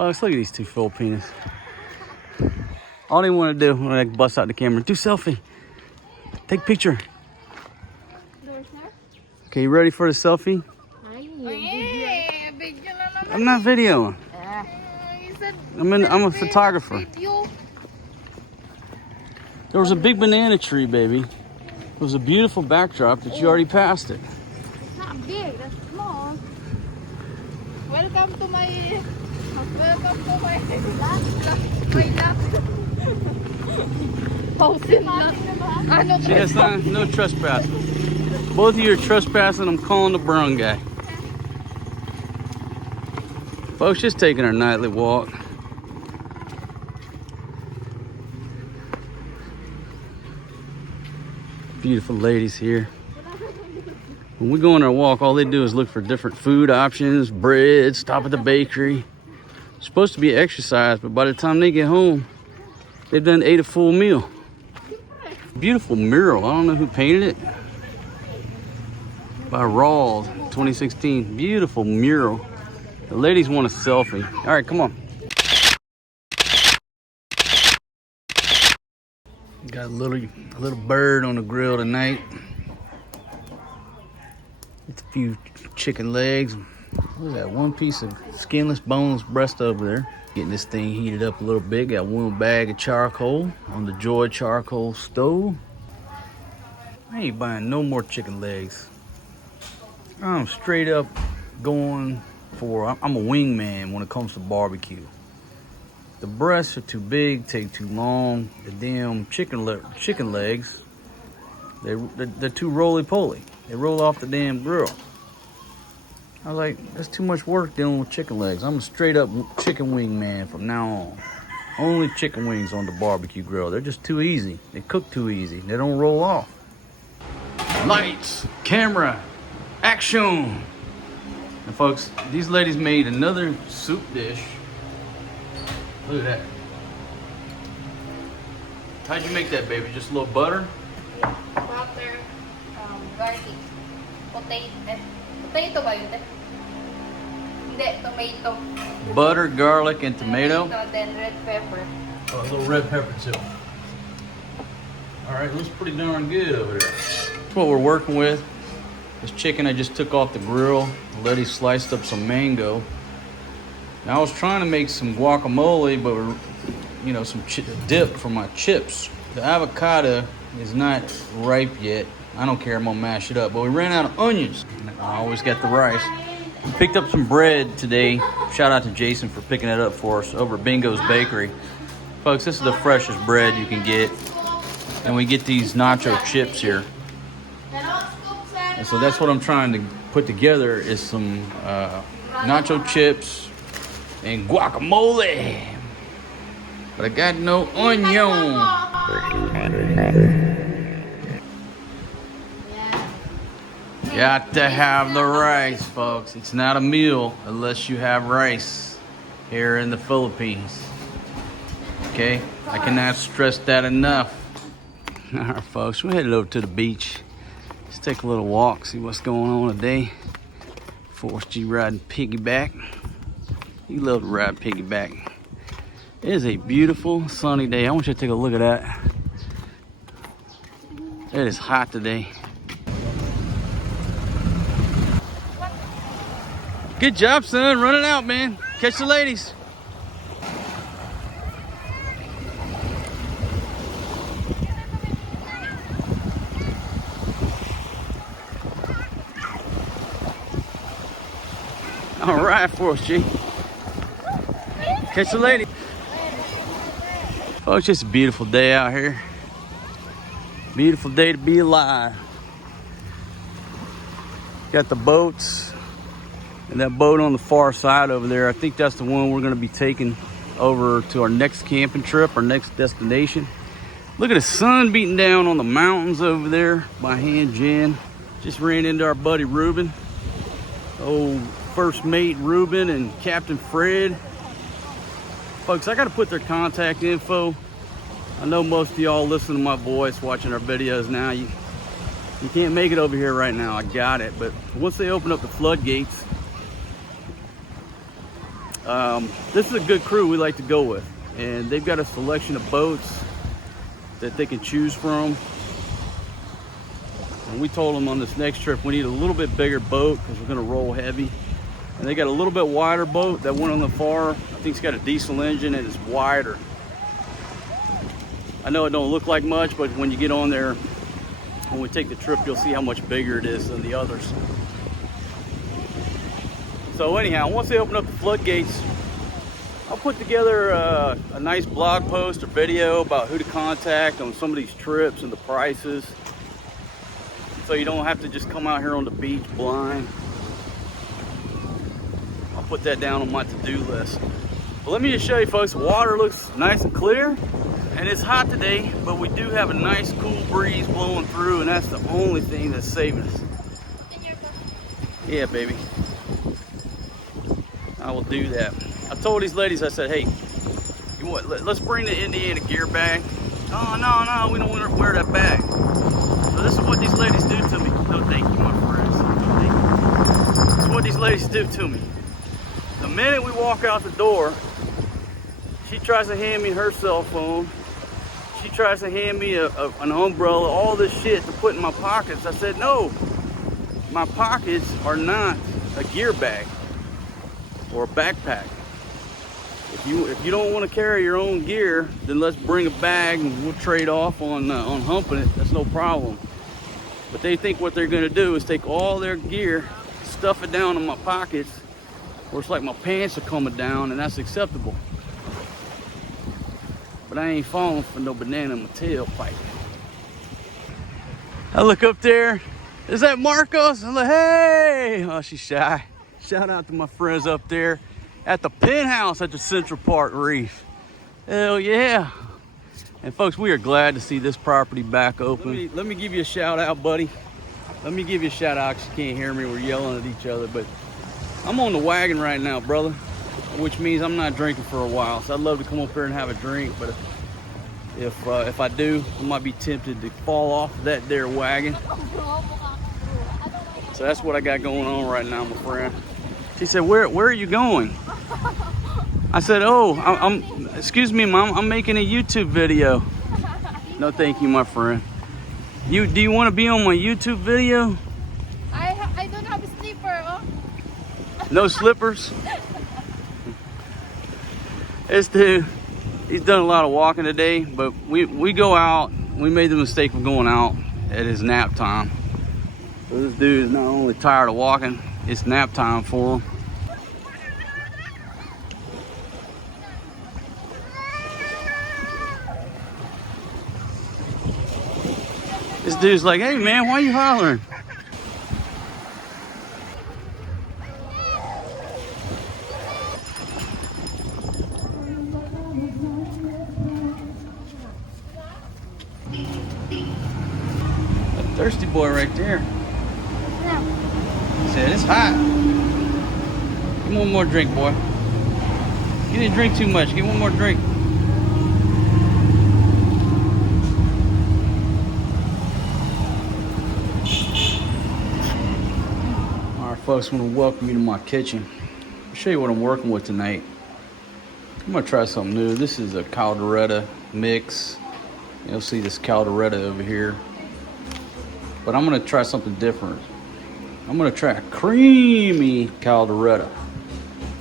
Folks, look at these two Filipinos. All they want to do when they bust out the camera, do selfie. Take picture. Okay, you ready for the selfie? I'm not videoing. I'm a photographer. There was a big banana tree, baby. It was a beautiful backdrop that you already passed it. It's not big, that's small. Welcome to my See, that's not, no trespass. Both of you are trespassing. I'm calling the brown guy. Folks, just taking our nightly walk. Beautiful ladies here. When we go on our walk, all they do is look for different food options, bread, stop at the bakery. It's supposed to be exercise, but by the time they get home, they've done ate a full meal. Beautiful mural. I don't know who painted it. By Rawls, 2016. Beautiful mural. The ladies want a selfie. All right, come on. Got a little bird on the grill tonight. It's a few chicken legs. Look at that, one piece of skinless, boneless breast over there. Getting this thing heated up a little bit. Got one bag of charcoal on the Joy charcoal stove. I ain't buying no more chicken legs. I'm straight up going for, I'm a wingman when it comes to barbecue. The breasts are too big, take too long. The damn chicken legs, they're too roly-poly. They roll off the damn grill. I was like, that's too much work dealing with chicken legs. I'm a straight up chicken wing man from now on. Only chicken wings on the barbecue grill. They're just too easy. They cook too easy. They don't roll off. Lights, camera, action. And folks, these ladies made another soup dish. Look at that. How'd you make that, baby? Just a little butter? Butter, garlic, potato ba yun? Hindi, tomato. Butter, garlic, and tomato? Then red pepper. Oh, a little red pepper too. All right, looks pretty darn good over there. That's what we're working with. This chicken I just took off the grill. The lady sliced up some mango. Now I was trying to make some guacamole, but you know, some dip for my chips. The avocado is not ripe yet. I don't care, I'm gonna mash it up. But we ran out of onions. I always got the rice. We picked up some bread today. Shout out to Jason for picking it up for us over at Bingo's Bakery. Folks, this is the freshest bread you can get. And we get these nacho chips here. And so that's what I'm trying to put together is some nacho chips and guacamole. But I got no onion. Got to have the rice, folks. It's not a meal unless you have rice here in the Philippines. Okay? I cannot stress that enough. All right, folks, we're headed over to the beach. Let's take a little walk, see what's going on today. Force G riding piggyback. You love to ride piggyback. It is a beautiful sunny day. I want you to take a look at that. It is hot today. Good job, son. Run it out, man. Catch the ladies. All right, Force G. Catch the lady. Folks, it's a beautiful day out here. Beautiful day to be alive. Got the boats. And that boat on the far side over there, I think that's the one we're gonna be taking over to our next camping trip, our next destination. Look at the sun beating down on the mountains over there by Hand Jen. Just ran into our buddy Ruben. Old first mate Ruben and Captain Fred. Folks, I gotta put their contact info. I know most of y'all listen to my voice watching our videos now. You can't make it over here right now, I got it. But once they open up the floodgates, This is a good crew we like to go with, and they've got a selection of boats that they can choose from. And we told them on this next trip we need a little bit bigger boat because we're going to roll heavy. And they got a little bit wider boat. That one on the far, I think it's got a diesel engine and it's wider. I know it don't look like much, but when you get on there, when we take the trip, you'll see how much bigger it is than the others. So anyhow, once they open up the floodgates, I'll put together a nice blog post or video about who to contact on some of these trips and the prices. So you don't have to just come out here on the beach blind. I'll put that down on my to-do list. But let me just show you folks, the water looks nice and clear. And it's hot today, but we do have a nice cool breeze blowing through, and that's the only thing that's saving us. Yeah, baby. I will do that. I told these ladies, I said, hey, you what, let's bring the Indiana gear bag. Oh, no, we don't want to wear that bag. So this is what these ladies do to me. No, thank you, my friends. Thank you. This is what these ladies do to me. The minute we walk out the door, she tries to hand me her cell phone. She tries to hand me an umbrella, all this shit to put in my pockets. I said, no, my pockets are not a gear bag or a backpack. If you don't want to carry your own gear, then let's bring a bag and we'll trade off on humping it. That's no problem. But they think what they're going to do is take all their gear, stuff it down in my pockets, where it's like my pants are coming down, and that's acceptable. But I ain't falling for no banana in my tailpipe. I look up there. Is that Marcos? I'm like, hey! Oh, she's shy. Shout out to my friends up there at the penthouse at the Central Park Reef. Hell yeah. And folks, we are glad to see this property back open. Let me give you a shout out, buddy. Let me give you a shout out because you can't hear me. We're yelling at each other. But I'm on the wagon right now, brother. Which means I'm not drinking for a while. So I'd love to come up here and have a drink. But if I do, I might be tempted to fall off that there wagon. So that's what I got going on right now, my friend. She said, where are you going? I said, oh, excuse me, Mom, I'm making a YouTube video. No, thank you, my friend. Do you want to be on my YouTube video? I don't have a slipper. Oh. No slippers? This dude, he's done a lot of walking today, but we go out. We made the mistake of going out at his nap time. So this dude is not only tired of walking, it's nap time for him. This dude's like, hey man, why you hollering? That thirsty boy right there. He said, it's hot. Give me one more drink, boy. You didn't drink too much. Give one more drink. Alright folks, I want to welcome you to my kitchen. I'll show you what I'm working with tonight. I'm going to try something new. This is a calderetta mix. You'll see this calderetta over here. But I'm going to try something different. I'm going to try a creamy calderetta.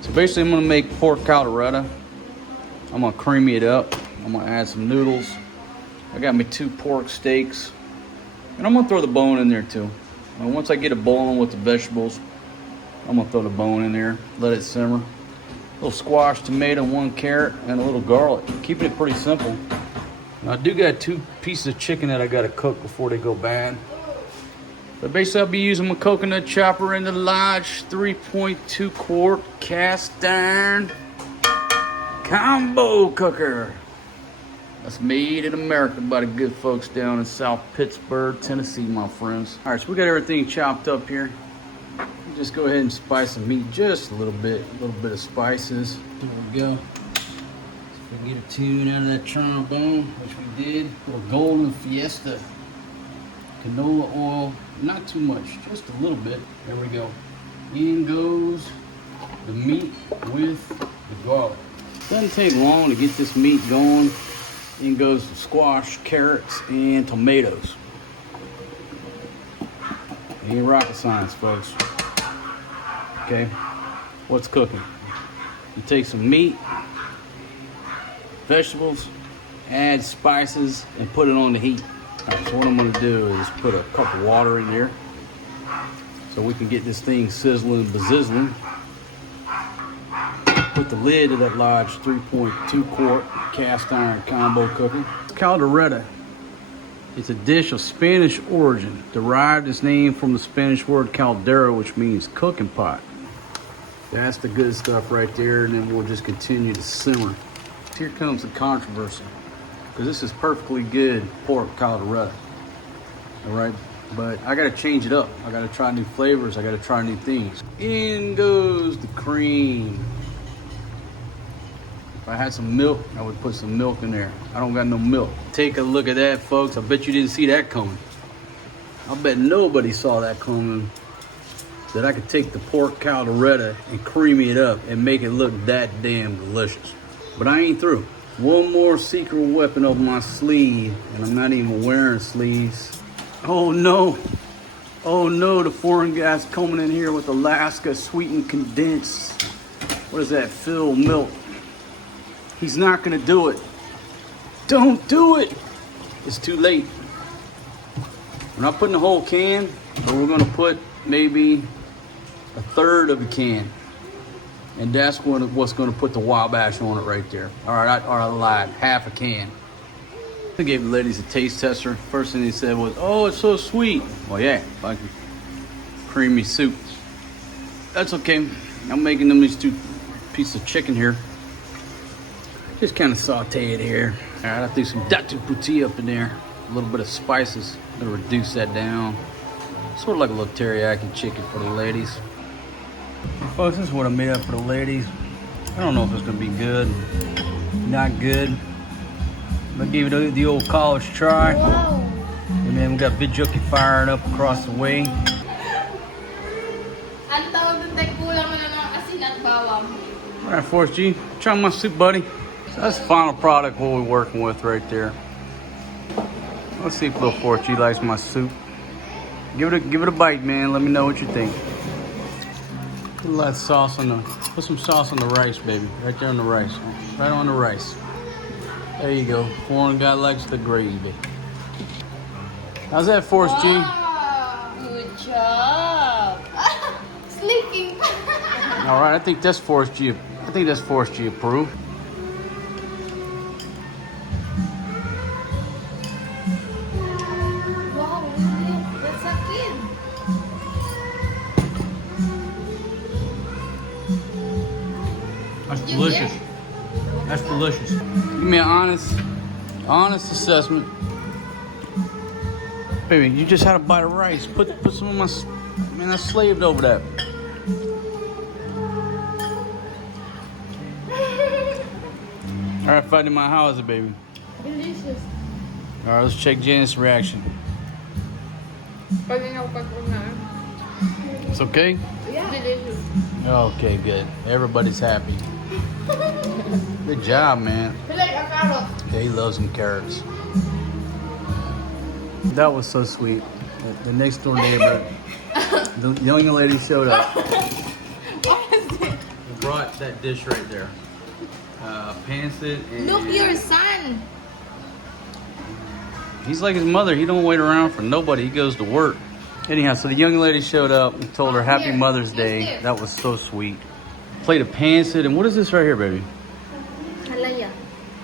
So basically I'm going to make pork calderetta. I'm going to creamy it up. I'm going to add some noodles. I got me 2 pork steaks. And I'm going to throw the bone in there too. And once I get it boiling with the vegetables, I'm going to throw the bone in there. Let it simmer. A little squash, tomato, 1 carrot, and a little garlic. Keeping it pretty simple. Now I do got 2 pieces of chicken that I got to cook before they go bad. But basically I'll be using my coconut chopper in the large 3.2 quart cast iron combo cooker. That's made in America by the good folks down in South Pittsburgh, Tennessee, my friends. All right, so we got everything chopped up here. Just go ahead and spice the meat just a little bit of spices. There we go. So we get a tune out of that trombone, which we did. A little golden fiesta. Canola oil, not too much, just a little bit. There we go. In goes the meat with the garlic. Doesn't take long to get this meat going. In goes some squash, carrots, and tomatoes. Ain't rocket science, folks. Okay, what's cooking? You take some meat, vegetables, add spices, and put it on the heat. All right, so what I'm gonna do is put a cup of water in there so we can get this thing sizzling, bazizzling. Put the lid of that large 3.2 quart cast iron combo cooker. Caldereta. It's a dish of Spanish origin, derived its name from the Spanish word caldera, which means cooking pot. That's the good stuff right there, and then we'll just continue to simmer. Here comes the controversy, because this is perfectly good pork caldereta. All right, but I gotta change it up. I gotta try new flavors. I gotta try new things. In goes the cream. If I had some milk, I would put some milk in there. I don't got no milk. Take a look at that, folks. I bet you didn't see that coming. I bet nobody saw that coming. That I could take the pork caldereta and cream it up and make it look that damn delicious. But I ain't through. One more secret weapon up my sleeve, and I'm not even wearing sleeves. Oh no. Oh no, the foreign guy's coming in here with Alaska sweetened condensed. What is that? Filled milk. He's not gonna do it. Don't do it. It's too late. We're not putting the whole can, but we're gonna put maybe a third of a can. And that's what's gonna put the Wabash on it right there. All right, I lied, half a can. I gave the ladies a taste tester. First thing they said was, oh, it's so sweet. Well, yeah, like creamy soup. That's okay. I'm making them these 2 pieces of chicken here. Just kind of saute it here. All right, I threw some datu puti up in there. A little bit of spices. I'm gonna reduce that down. Sort of like a little teriyaki chicken for the ladies. Folks, this is what I made up for the ladies. I don't know if it's gonna be good, not good. But I gave it the old college try. Wow. And then we got Vidjuki firing up across the way. Ang tawag doon tayo kulang na ng asin at bawang. All right, Forrest G, try my soup, buddy. So that's the final product what we're working with right there. Let's see if little Forrest G likes my soup. Give it a bite, man. Let me know what you think. Put a lot of sauce on put some sauce on the rice, baby. Right there on the rice. Right on the rice. There you go. Foreign guy likes the gravy. How's that, Forrest G? Wow. Good job. Sleeping. All right, I think that's Forrest G. I think that's Forrest G approved. Wow, that's a kid. That's delicious. That's delicious. Give me an honest assessment. Baby, you just had a bite of rice. Put some of my, man, I slaved over that. All right, Fatima, how is it, baby? Delicious. All right, let's check Janice's reaction. It's okay? Yeah. Delicious. Okay, good. Everybody's happy. Good job, man. It's like a carrot. Yeah, he loves some carrots. That was so sweet. The next door neighbor, the young lady showed up. What is it? He brought that dish right there. Pancit and... Look, your son. He's like his mother. He don't wait around for nobody. He goes to work. Anyhow, so the young lady showed up and told her Happy Here, Mother's use Day. this. That was so sweet. Plate of pancit. And what is this right here, baby? Halaya.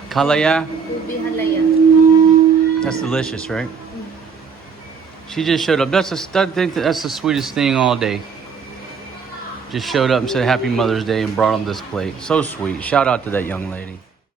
Kalaya? Ubi halaya. That's delicious, right? She just showed up. I think that's the sweetest thing all day. Just showed up and said Happy Mother's Day and brought him this plate. So sweet. Shout out to that young lady.